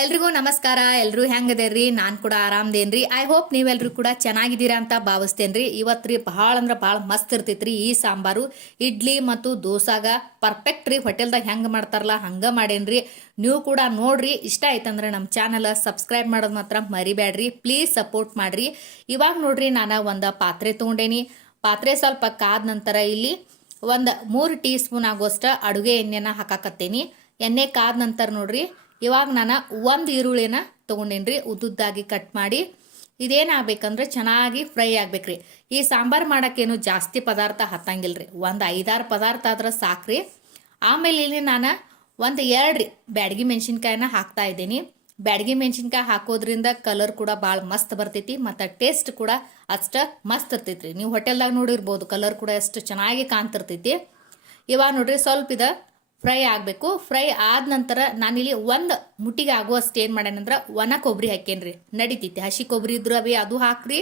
ಎಲ್ರಿಗೂ ನಮಸ್ಕಾರ, ಎಲ್ರು ಹೆಂಗದೇನ್ರಿ ನಾನು ಕೂಡ ಆರಾಮದೇನ್ರಿ. ಐ ಹೋಪ್ ನೀವೆಲ್ರು ಕೂಡ ಚೆನ್ನಾಗಿದ್ದೀರಾ ಅಂತ ಭಾವಿಸ್ತೇನ್ರಿ. ಇವತ್ತು ರೀ ಭಾಳ ಅಂದ್ರೆ ಭಾಳ ಮಸ್ತ್ ಇರ್ತೈತ್ರಿ ಈ ಸಾಂಬಾರು. ಇಡ್ಲಿ ಮತ್ತು ದೋಸಾಗ ಪರ್ಫೆಕ್ಟ್ ರೀ. ಹೋಟೆಲ್ದಾಗ ಹೆಂಗೆ ಮಾಡ್ತಾರಲ್ಲ ಹಂಗೆ ಮಾಡೇನ್ರಿ. ನೀವು ಕೂಡ ನೋಡ್ರಿ. ಇಷ್ಟ ಆಯ್ತಂದ್ರೆ ನಮ್ಮ ಚಾನಲ್ ಸಬ್ಸ್ಕ್ರೈಬ್ ಮಾಡೋದು ಮಾತ್ರ ಮರಿಬೇಡ್ರಿ ಪ್ಲೀಸ್ ಸಪೋರ್ಟ್ ಮಾಡ್ರಿ. ಇವಾಗ ನೋಡ್ರಿ ನಾನು ಒಂದು ಪಾತ್ರೆ ತೊಗೊಂಡೇನಿ. ಪಾತ್ರೆ ಸ್ವಲ್ಪ ಕಾದ ನಂತರ ಇಲ್ಲಿ ಒಂದು ಮೂರು ಟೀ ಸ್ಪೂನ್ ಆಗುವಷ್ಟು ಅಡುಗೆ ಎಣ್ಣೆನ ಹಾಕಾಕತ್ತೇನಿ. ಎಣ್ಣೆ ಕಾದ ನಂತರ ನೋಡ್ರಿ ಇವಾಗ ನಾನು ಒಂದು ಈರುಳ್ಳಿನ ತೊಗೊಂಡೇನ್ರಿ, ಉದ್ದುದ್ದಾಗಿ ಕಟ್ ಮಾಡಿ. ಇದೇನಾಗಬೇಕಂದ್ರೆ ಚೆನ್ನಾಗಿ ಫ್ರೈ ಆಗ್ಬೇಕ್ರಿ. ಈ ಸಾಂಬಾರು ಮಾಡೋಕ್ಕೇನು ಜಾಸ್ತಿ ಪದಾರ್ಥ ಹತ್ತಂಗಿಲ್ರಿ. ಒಂದು ಐದಾರು ಪದಾರ್ಥ ಆದ್ರೆ ಸಾಕ್ರಿ. ಆಮೇಲೆ ಇಲ್ಲಿ ನಾನು ಒಂದು ಎರಡು ರೀ ಬ್ಯಾಡಗಿ ಮೆಣಸಿನ್ಕಾಯಿನ ಹಾಕ್ತಾ ಇದ್ದೀನಿ. ಬ್ಯಾಡಗಿ ಮೆಣಸಿನ್ಕಾಯಿ ಹಾಕೋದ್ರಿಂದ ಕಲರ್ ಕೂಡ ಭಾಳ ಮಸ್ತ್ ಬರ್ತೈತಿ, ಮತ್ತು ಟೇಸ್ಟ್ ಕೂಡ ಅಷ್ಟು ಮಸ್ತ್ ಇರ್ತೈತ್ರಿ. ನೀವು ಹೋಟೆಲ್ದಾಗ ನೋಡಿರ್ಬೋದು ಕಲರ್ ಕೂಡ ಎಷ್ಟು ಚೆನ್ನಾಗಿ ಕಾಣ್ತಿರ್ತೈತಿ. ಇವಾಗ ನೋಡ್ರಿ ಸ್ವಲ್ಪ ಇದು ಫ್ರೈ ಆಗಬೇಕು. ಫ್ರೈ ಆದ ನಂತರ ನಾನಿಲ್ಲಿ ಒಂದು ಮುಟ್ಟಿಗೆ ಆಗುವಷ್ಟು ಏನು ಮಾಡ್ಯಾನಂದ್ರೆ ಒಣ ಕೊಬ್ಬರಿ ಹಾಕೇನ್ರಿ ನಡಿತೈತಿ. ಹಸಿ ಕೊಬ್ಬರಿ ಇದ್ರು ಅವಿ, ಅದು ಹಾಕ್ರಿ.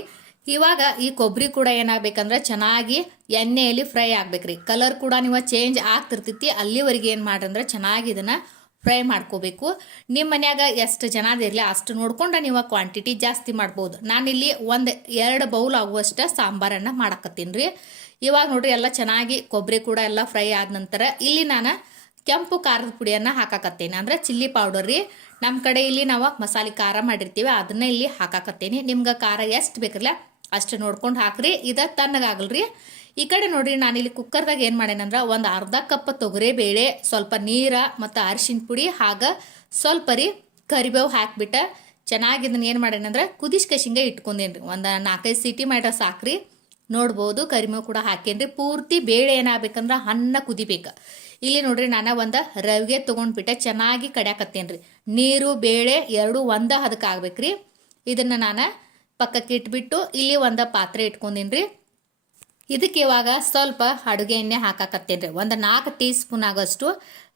ಇವಾಗ ಈ ಕೊಬ್ಬರಿ ಕೂಡ ಏನಾಗಬೇಕಂದ್ರೆ ಚೆನ್ನಾಗಿ ಎಣ್ಣೆಯಲ್ಲಿ ಫ್ರೈ ಆಗ್ಬೇಕ್ರಿ. ಕಲರ್ ಕೂಡ ನೀವು ಚೇಂಜ್ ಆಗ್ತಿರ್ತೈತಿ. ಅಲ್ಲಿವರೆಗೆ ಏನು ಮಾಡ್ರಂದ್ರೆ ಚೆನ್ನಾಗಿ ಇದನ್ನು ಫ್ರೈ ಮಾಡ್ಕೋಬೇಕು. ನಿಮ್ಮ ಮನ್ಯಾಗ ಎಷ್ಟು ಜನ ಅದಿರಲಿ ಅಷ್ಟು ನೋಡ್ಕೊಂಡು ನೀವು ಕ್ವಾಂಟಿಟಿ ಜಾಸ್ತಿ ಮಾಡ್ಬೋದು. ನಾನಿಲ್ಲಿ ಒಂದು ಎರಡು ಬೌಲ್ ಆಗುವಷ್ಟು ಸಾಂಬಾರನ್ನು ಮಾಡಕತ್ತೀನಿ ರೀ ಇವಾಗ ನೋಡ್ರಿ ಎಲ್ಲ ಚೆನ್ನಾಗಿ ಕೊಬ್ಬರಿ ಕೂಡ ಎಲ್ಲ ಫ್ರೈ ಆದ ನಂತರ ಇಲ್ಲಿ ನಾನು ಕೆಂಪು ಖಾರದ ಪುಡಿಯನ್ನು ಹಾಕಾಕತ್ತೇನೆ. ಅಂದರೆ ಚಿಲ್ಲಿ ಪೌಡರ್ ರೀ. ನಮ್ಮ ಕಡೆ ಇಲ್ಲಿ ನಾವು ಮಸಾಲೆ ಖಾರ ಮಾಡಿರ್ತೀವಿ, ಅದನ್ನ ಇಲ್ಲಿ ಹಾಕಾಕತ್ತೇನೆ. ನಿಮ್ಗೆ ಖಾರ ಎಷ್ಟು ಬೇಕಲ್ಲ ಅಷ್ಟು ನೋಡ್ಕೊಂಡು ಹಾಕ್ರಿ. ಇದು ತಣ್ಣಗಾಗಲ್ರಿ. ಈ ಕಡೆ ನೋಡ್ರಿ ನಾನಿಲ್ಲಿ ಕುಕ್ಕರ್ದಾಗ ಏನು ಮಾಡೇನಂದ್ರೆ ಒಂದು ಅರ್ಧ ಕಪ್ ತೊಗರಿ ಬೇಳೆ ಸ್ವಲ್ಪ ನೀರ ಮತ್ತು ಅರಿಶಿನ ಪುಡಿ, ಹಾಗೆ ಸ್ವಲ್ಪ ರೀ ಕರಿಬೇವು ಹಾಕಿಬಿಟ್ಟು ಚೆನ್ನಾಗಿ ಇದನ್ನ ಏನು ಮಾಡೇನಂದ್ರೆ ಕುದಿಸ್ಕಶಿಂಗೆ ಇಟ್ಕೊಂಡೇನ್ರಿ. ಒಂದು ನಾಲ್ಕೈದು ಸೀಟಿ ಮಾಡ್ರೆ ಸಾಕ್ರಿ. ನೋಡ್ಬೋದು ಕರಿಮೇವು ಕೂಡ ಹಾಕೇನ್ರಿ ಪೂರ್ತಿ ಬೇಳೆ ಏನಾಗಬೇಕಂದ್ರೆ ಅನ್ನ ಕುದಿಬೇಕು. ಇಲ್ಲಿ ನೋಡ್ರಿ ನಾನು ಒಂದು ರವಿಗೆ ತೊಗೊಂಡ್ಬಿಟ್ಟೆ, ಚೆನ್ನಾಗಿ ಕಡ್ಯಾಕತ್ತೇನ್ರಿ. ನೀರು, ಬೇಳೆ ಎರಡು ಒಂದ ಹದಕ್ಕೆ ಆಗ್ಬೇಕ್ರಿ. ಇದನ್ನು ನಾನು ಪಕ್ಕಕ್ಕೆ ಇಟ್ಬಿಟ್ಟು ಇಲ್ಲಿ ಒಂದು ಪಾತ್ರೆ ಇಟ್ಕೊಂಡಿನ್ರಿ. ಇದಕ್ಕೆ ಇವಾಗ ಸ್ವಲ್ಪ ಅಡುಗೆ ಎಣ್ಣೆ ಹಾಕಾಕತ್ತೇನ್ರಿ. ಒಂದು ನಾಲ್ಕು ಟೀ ಸ್ಪೂನ್ ಆಗೋಷ್ಟು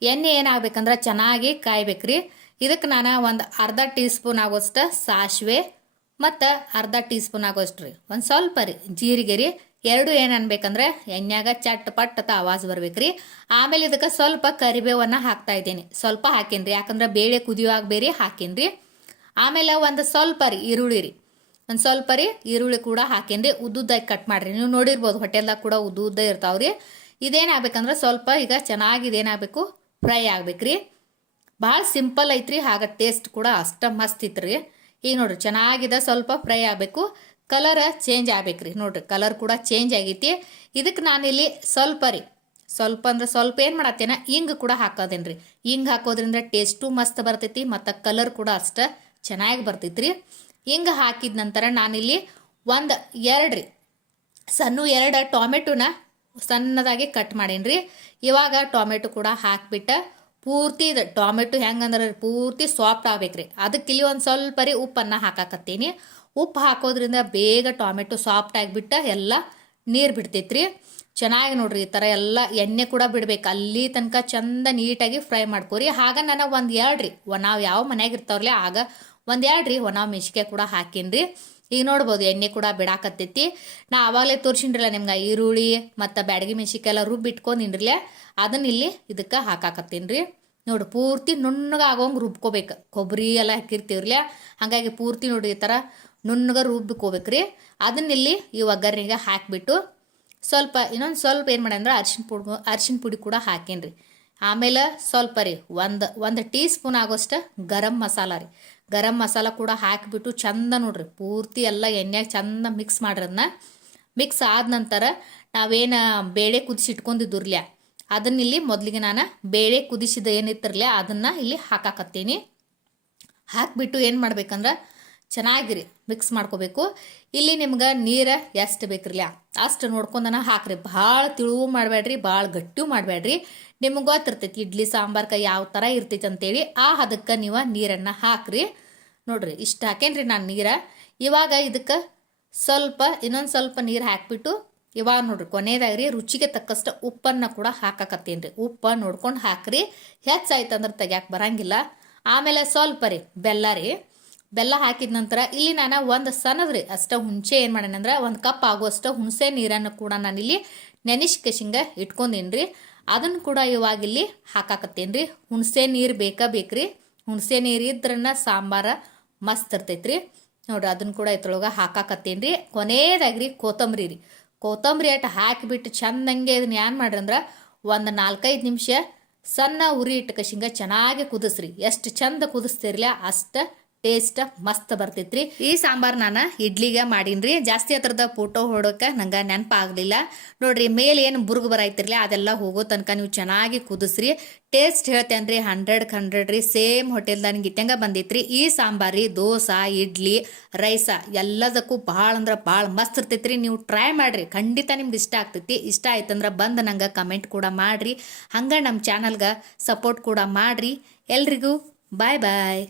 ಎಣ್ಣೆ ಏನಾಗಬೇಕಂದ್ರೆ ಚೆನ್ನಾಗಿ ಕಾಯ್ಬೇಕ್ರಿ. ಇದಕ್ಕೆ ನಾನು ಒಂದು ಅರ್ಧ ಟೀ ಸ್ಪೂನ್ ಆಗೋಷ್ಟು ಸಾಸಿವೆ ಮತ್ತು ಅರ್ಧ ಟೀ ಸ್ಪೂನ್ ಆಗೋಷ್ಟು ರೀ ಒಂದು ಸ್ವಲ್ಪ ರೀ. ಜೀರಿಗೆ ರೀ. ಎರಡು ಏನು ಅನ್ಬೇಕಂದ್ರೆ ಎಣ್ಣೆಗ ಚಟ್ ಪಟ್ ಅಂತ ಆವಾಜ್ ಬರ್ಬೇಕ್ರಿ. ಆಮೇಲೆ ಇದಕ್ಕೆ ಸ್ವಲ್ಪ ಕರಿಬೇವನ್ನು ಹಾಕ್ತಾ ಇದ್ದೀನಿ. ಸ್ವಲ್ಪ ಹಾಕೇನ್ರಿ ಯಾಕಂದ್ರೆ ಬೇಳೆ ಕುದಿಯುವಾಗ ಬೇರೆ ಹಾಕೇನ್ರಿ ಆಮೇಲೆ ಒಂದು ಸ್ವಲ್ಪ ರೀ ಈರುಳ್ಳಿ ರೀ. ಒಂದು ಸ್ವಲ್ಪ ರೀ ಈರುಳ್ಳಿ ಕೂಡ ಹಾಕೀನಿ ಉದ್ದುದ್ದಾಗಿ ಕಟ್ ಮಾಡಿರಿ. ನೀವು ನೋಡಿರ್ಬೋದು ಹೋಟೆಲ್ದಾಗ ಕೂಡ ಉದ್ದು ಉದ್ದ ಇರ್ತಾವ್ರಿ ಇದೇನಾಗಬೇಕಂದ್ರೆ ಸ್ವಲ್ಪ ಈಗ ಚೆನ್ನಾಗಿ ಇದೇನಾಗಬೇಕು ಫ್ರೈ ರೀ ಭಾಳ ಸಿಂಪಲ್ ಐತ್ರಿ. ಹಾಗೆ ಟೇಸ್ಟ್ ಕೂಡ ಅಷ್ಟ ಮಸ್ತ್ ಇತ್ರಿ. ಈಗ ನೋಡ್ರಿ, ಚೆನ್ನಾಗಿದೆ, ಸ್ವಲ್ಪ ಫ್ರೈ ಆಗಬೇಕು. ಕಲರ್ ಚೇಂಜ್ ಆಗ್ಬೇಕ್ರಿ ನೋಡ್ರಿ ಕಲರ್ ಕೂಡ ಚೇಂಜ್ ಆಗೈತಿ. ಇದಕ್ಕೆ ನಾನಿಲ್ಲಿ ಸ್ವಲ್ಪ ರೀ, ಸ್ವಲ್ಪ ಅಂದ್ರೆ ಸ್ವಲ್ಪ ಏನು ಮಾಡತ್ತೇನ, ಹಿಂಗ್ ಕೂಡ ಹಾಕೋದೇನ್ರಿ ಹಿಂಗೆ ಹಾಕೋದ್ರಿಂದ ಟೇಸ್ಟು ಮಸ್ತ್ ಬರ್ತೈತಿ, ಮತ್ತು ಕಲರ್ ಕೂಡ ಅಷ್ಟ ಚೆನ್ನಾಗಿ ಬರ್ತೈತ್ರಿ. ಹಿಂಗೆ ಹಾಕಿದ ನಂತರ ನಾನಿಲ್ಲಿ ಒಂದು ಎರಡು ರೀ, ಸಣ್ಣ ಎರಡು ಟೊಮೆಟೊನ ಸಣ್ಣದಾಗಿ ಕಟ್ ಮಾಡೇನ್ರಿ. ಇವಾಗ ಟೊಮೆಟೊ ಕೂಡ ಹಾಕ್ಬಿಟ್ಟು ಪೂರ್ತಿ ಇದು ಟೊಮೆಟೊ ಹೆಂಗಂದ್ರೆ ಪೂರ್ತಿ ಸಾಫ್ಟ್ ಆಗ್ಬೇಕ್ರಿ ಅದಕ್ಕೆ ಇಲ್ಲಿ ಒಂದು ಸ್ವಲ್ಪ ರೀ ಉಪ್ಪನ್ನು ಹಾಕಾಕತ್ತೀನಿ. ಉಪ್ಪು ಹಾಕೋದ್ರಿಂದ ಬೇಗ ಟೊಮೆಟೊ ಸಾಫ್ಟ್ ಆಗಿಬಿಟ್ಟು ಎಲ್ಲ ನೀರು ಬಿಡ್ತೈತ್ರಿ ಚೆನ್ನಾಗಿ ನೋಡ್ರಿ ಈ ಥರ ಎಲ್ಲ ಎಣ್ಣೆ ಕೂಡ ಬಿಡ್ಬೇಕು. ಅಲ್ಲಿ ತನಕ ಚಂದ ನೀಟಾಗಿ ಫ್ರೈ ಮಾಡ್ಕೋರಿ. ಆಗ ನನಗೆ ಒಂದು ಎರಡು ರೀ. ನಾವು ಯಾವ ಮನ್ಯಾಗ ಇರ್ತಾವ್ರಲ್ಲ ಆಗ ಒಂದು ಎರಡು ರೀ ಒಣ ಮೆಣಸಿಕಾಯಿ ಕೂಡ ಹಾಕೀನಿ ಈಗ ನೋಡ್ಬೋದು, ಎಣ್ಣೆ ಕೂಡ ಬಿಡಾಕತ್ತೈತಿ. ನಾ ಆವಾಗಲೇ ತೋರಿಸಿನ್ರಲ್ಲ ನಿಮ್ಗೆ, ಈರುಳ್ಳಿ ಮತ್ತು ಬ್ಯಾಡಗಿ ಮೆಣಸಿಕಾಯಿ ಎಲ್ಲ ರುಬ್ಬಿಟ್ಕೊಂಡಿನ್ರಲ್ಲ ಅದನ್ನ ಇಲ್ಲಿ ಇದಕ್ಕೆ ಹಾಕಾಕತ್ತೀನಿ ರೀ ನೋಡಿ, ಪೂರ್ತಿ ನುಣ್ಣಗೆ ಆಗೋಂಗೆ ರುಬ್ಕೋಬೇಕು. ಕೊಬ್ಬರಿ ಎಲ್ಲ ಹಾಕಿರ್ತೀವ್ರಲ್ಲ, ಹಾಗಾಗಿ ಪೂರ್ತಿ ನೋಡಿ ಈ ಥರ ನುಣ್ಣಗೆ ರುಬ್ಬಿಕೋಬೇಕ್ರಿ ಅದನ್ನ ಇಲ್ಲಿ ಈ ಒಗ್ಗರಣೆಗೆ ಹಾಕಿಬಿಟ್ಟು ಸ್ವಲ್ಪ, ಇನ್ನೊಂದು ಸ್ವಲ್ಪ ಏನು ಮಾಡಿ ಅಂದ್ರೆ ಅರಿಶಿನ ಪುಡಿ, ಅರ್ಶಿನ ಪುಡಿ ಕೂಡ ಹಾಕೇನ್ರಿ. ಆಮೇಲೆ ಸ್ವಲ್ಪ ರೀ, ಒಂದು ಒಂದು ಟೀ ಸ್ಪೂನ್ ಆಗೋಷ್ಟು ಗರಂ ಮಸಾಲ ರೀ. ಗರಂ ಮಸಾಲ ಕೂಡ ಹಾಕಿಬಿಟ್ಟು ಚಂದ ನೋಡ್ರಿ, ಪೂರ್ತಿ ಎಲ್ಲ ಎಣ್ಣೆಗೆ ಚಂದ ಮಿಕ್ಸ್ ಮಾಡಿರೋದನ್ನ ಮಿಕ್ಸ್ ಆದ ನಂತರ ನಾವೇನು ಬೇಳೆ ಕುದಿಸಿ ಇಟ್ಕೊಂಡಿದ್ದುರ್ಲ್ಯ ಅದನ್ನ ಇಲ್ಲಿ ಮೊದಲಿಗೆ ನಾನು ಬೇಳೆ ಕುದಿಸಿದ ಏನಿತ್ತಿರಲಿ ಅದನ್ನು ಇಲ್ಲಿ ಹಾಕಾಕತ್ತೀನಿ. ಹಾಕಿಬಿಟ್ಟು ಏನು ಮಾಡ್ಬೇಕಂದ್ರೆ ಚೆನ್ನಾಗಿರಿ ಮಿಕ್ಸ್ ಮಾಡ್ಕೋಬೇಕು. ಇಲ್ಲಿ ನಿಮ್ಗೆ ನೀರು ಎಷ್ಟು ಬೇಕ್ರಲ್ಲ ಅಷ್ಟು ನೋಡ್ಕೊಂಡನ ಹಾಕ್ರಿ. ಭಾಳ ತಿಳುವು ಮಾಡಬೇಡ್ರಿ, ಭಾಳ ಗಟ್ಟಿ ಮಾಡಬೇಡ್ರಿ. ನಿಮ್ಗೆ ಗೊತ್ತಿರ್ತೈತಿ, ಇಡ್ಲಿ ಸಾಂಬಾರ್ಕ ಯಾವ ಥರ ಇರ್ತೈತಿ ಅಂತೇಳಿ. ಆ ಹದಕ್ಕೆ ನೀವು ನೀರನ್ನು ಹಾಕ್ರಿ. ನೋಡ್ರಿ, ಇಷ್ಟು ಹಾಕೇನ್ರಿ ನಾನು ನೀರು. ಇವಾಗ ಇದಕ್ಕೆ ಸ್ವಲ್ಪ, ಇನ್ನೊಂದು ಸ್ವಲ್ಪ ನೀರು ಹಾಕ್ಬಿಟ್ಟು, ಇವಾಗ ನೋಡ್ರಿ ಕೊನೆಯದಾಗ್ರಿ ರುಚಿಗೆ ತಕ್ಕಷ್ಟು ಉಪ್ಪನ್ನು ಕೂಡ ಹಾಕಾಕತ್ತೀನಿ ರೀ ಉಪ್ಪು ನೋಡ್ಕೊಂಡು ಹಾಕ್ರಿ. ಹೆಚ್ಚಾಯ್ತು ಅಂದ್ರೆ ತೆಗ್ಯಾಕೆ ಬರಂಗಿಲ್ಲ. ಆಮೇಲೆ ಸ್ವಲ್ಪ ರೀ, ಬೆಲ್ಲ ರೀ. ಬೆಲ್ಲ ಹಾಕಿದ ನಂತರ ಇಲ್ಲಿ ನಾನು ಒಂದು ಸಣ್ಣದ್ರಿ ಅಷ್ಟ ಹುಣಸೆ ಏನು ಮಾಡೇನಂದ್ರೆ ಒಂದು ಕಪ್ ಆಗುವಷ್ಟು ಹುಣಸೆ ನೀರನ್ನು ಕೂಡ ನಾನಿಲ್ಲಿ ನೆನೆಸ್ಕಶಿಂಗ ಇಟ್ಕೊಂಡೀನಿ ರೀ ಅದನ್ನು ಕೂಡ ಇವಾಗ ಇಲ್ಲಿ ಹಾಕಾಕತ್ತೇನೆ ರೀ ಹುಣಸೆ ನೀರು ಬೇಕಾ ಬೇಕ್ರಿ. ಹುಣಸೆ ನೀರು ಇದ್ರನ್ನ ಸಾಂಬಾರ ಮಸ್ತ್ ಇರ್ತೈತ್ರಿ. ನೋಡ್ರಿ, ಅದನ್ನು ಕೂಡ ಇದ್ರೊಳಗೆ ಹಾಕಾಕತ್ತೀನಿ ರೀ ಕೊನೇದಾಗ್ರಿ ಕೊತ್ತಂಬರಿ ರೀ ಕೊತ್ತಂಬರಿ ಅಟ್ ಹಾಕಿಬಿಟ್ಟು ಚಂದಂಗೆ ಇದನ್ನ ಏನು ಮಾಡ್ರಿ ಅಂದ್ರೆ ಒಂದು ನಾಲ್ಕೈದು ನಿಮಿಷ ಸಣ್ಣ ಉರಿ ಇಟ್ಕಶಿಂಗ ಚೆನ್ನಾಗಿ ಕುದಿಸ್ರಿ. ಎಷ್ಟು ಚಂದ ಕುದಿಸ್ತಿರ್ಲ ಅಷ್ಟ ಟೇಸ್ಟ್ ಮಸ್ತ್ ಬರ್ತೈತ್ರಿ. ಈ ಸಾಂಬಾರ್ ನಾನು ಇಡ್ಲಿಗೆ ಮಾಡೀನ್ರಿ. ಜಾಸ್ತಿ ಹತ್ರದ ಫೋಟೋ ಹೊಡೋಕೆ ನಂಗೆ ನೆನಪಾಗಲಿಲ್ಲ. ನೋಡ್ರಿ ಮೇಲೆ ಏನು ಬುರುಗು ಬರಾಯ್ತಿರ್ಲಿ ಅದೆಲ್ಲ ಹೋಗೋ ತನಕ ನೀವು ಚೆನ್ನಾಗಿ ಕುದಿಸ್ರಿ. ಟೇಸ್ಟ್ ಹೇಳ್ತೇನೆ ರೀ ಹಂಡ್ರೆಡ್ ಹಂಡ್ರೆಡ್ ರೀ. ಸೇಮ್ ಹೋಟೆಲ್ದಾಗ ಇಟ್ಟಂಗೆ ಬಂದೈತ್ರಿ. ಈ ಸಾಂಬಾರಿ, ದೋಸೆ, ಇಡ್ಲಿ, ರೈಸ ಎಲ್ಲದಕ್ಕೂ ಭಾಳ ಅಂದ್ರೆ ಭಾಳ ಮಸ್ತ್ ಇರ್ತೈತ್ರಿ. ನೀವು ಟ್ರೈ ಮಾಡಿರಿ. ಖಂಡಿತ ನಿಮ್ಗೆ ಇಷ್ಟ ಆಗ್ತೈತಿ. ಇಷ್ಟ ಆಯ್ತಂದ್ರೆ ಬಂದು ನಂಗೆ ಕಮೆಂಟ್ ಕೂಡ ಮಾಡಿರಿ. ಹಂಗೆ ನಮ್ಮ ಚಾನಲ್ಗೆ ಸಪೋರ್ಟ್ ಕೂಡ ಮಾಡಿರಿ. ಎಲ್ರಿಗೂ ಬಾಯ್ ಬಾಯ್